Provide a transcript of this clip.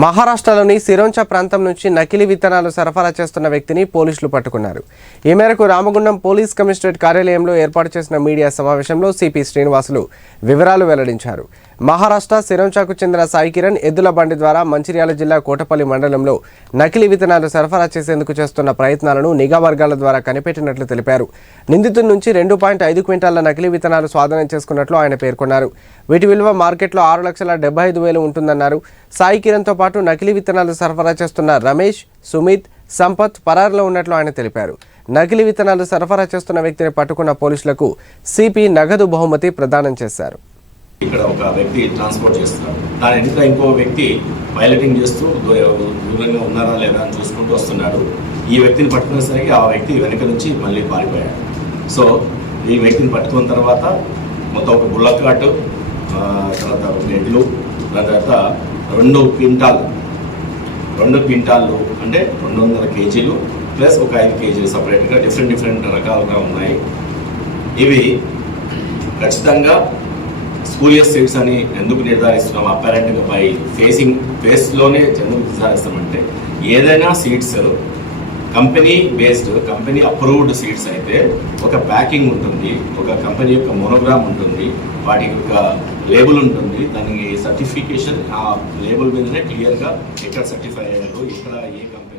మహారాష్ట్రలోని సిరోంచ ప్రాంతం నుంచి నకిలీ విత్తనాలు సరఫరా చేస్తున్న వ్యక్తిని పోలీసులు పట్టుకున్నారు. ఈ మేరకు రామగుండం పోలీస్ కమిషనరేట్ కార్యాలయంలో ఏర్పాటు చేసిన మీడియా సమావేశంలో సిపి శ్రీనివాసులు వివరాలు వెల్లడించారు. మహారాష్ట్ర సిరోంచాకు చెందిన సాయి కిరణ్ ఎద్దుల బండి ద్వారా మంచిర్యాల జిల్లా కోటపల్లి మండలంలో నకిలీ విత్తనాలు సరఫరా చేసేందుకు చేస్తున్న ప్రయత్నాలను నిఘా వర్గాల ద్వారా కనిపెట్టినట్లు తెలిపారు. నిందితుడి నుంచి రెండు పాయింట్ ఐదు క్వింటాల నకిలీ విత్తనాలు స్వాధీనం చేసుకున్నట్లు ఆయన పేర్కొన్నారు. వీటి విలువ మార్కెట్లో ఆరు లక్షల డెబ్బై ఐదు వేలు ఉంటుందన్నారు. సాయి కిరణ్తో పాటు నకిలీ విత్తనాలు సరఫరా చేస్తున్న రమేష్ సుమిత్ సంపత్ పరారులో ఉన్నట్లు ఆయన తెలిపారు. నకిలీ విత్తనాలు సరఫరా చేస్తున్న వ్యక్తిని పట్టుకున్న పోలీసులకు సిపి నగదు బహుమతి ప్రదానం చేశారు. ఇక్కడ ఒక వ్యక్తి ట్రాన్స్పోర్ట్ చేస్తున్నాడు దాని వెనుక ఇంకో వ్యక్తి పైలటింగ్ చేస్తూ దూరంగా ఉన్నారా లేదా అని చూసుకుంటూ వస్తున్నాడు. ఈ వ్యక్తిని పట్టుకునేసరికి ఆ వ్యక్తి వెనుక నుంచి మళ్ళీ పారిపోయాడు. సో ఈ వ్యక్తిని పట్టుకున్న తర్వాత మొత్తం ఒక బుల్లక్ కార్టు తర్వాత రెండు దాని తర్వాత రెండు క్వింటాల్. రెండు క్వింటాళ్ళు అంటే రెండు వందల కేజీలు ప్లస్ ఒక ఐదు కేజీలు సపరేట్గా డిఫరెంట్ డిఫరెంట్ రకాలుగా ఉన్నాయి. ఇవి ఖచ్చితంగా స్పూరియస్ సీడ్స్ అని ఎందుకు నిర్ధారిస్తున్నాం? అపారెంట్గా బై ఫేసింగ్ ఫేస్లోనే ఎందుకు నిర్ధారిస్తామంటే ఏదైనా seeds company based company approved seeds అయితే ఒక ప్యాకింగ్ ఉంటుంది ఒక కంపెనీ యొక్క మోనోగ్రామ్ ఉంటుంది వాటి యొక్క లేబుల్ ఉంటుంది. దానికి సర్టిఫికేషన్ ఆ లేబుల్ మీదనే క్లియర్గా ఎక్కడ సర్టిఫై అయ్యారు ఎక్కడ ఏ కంపెనీ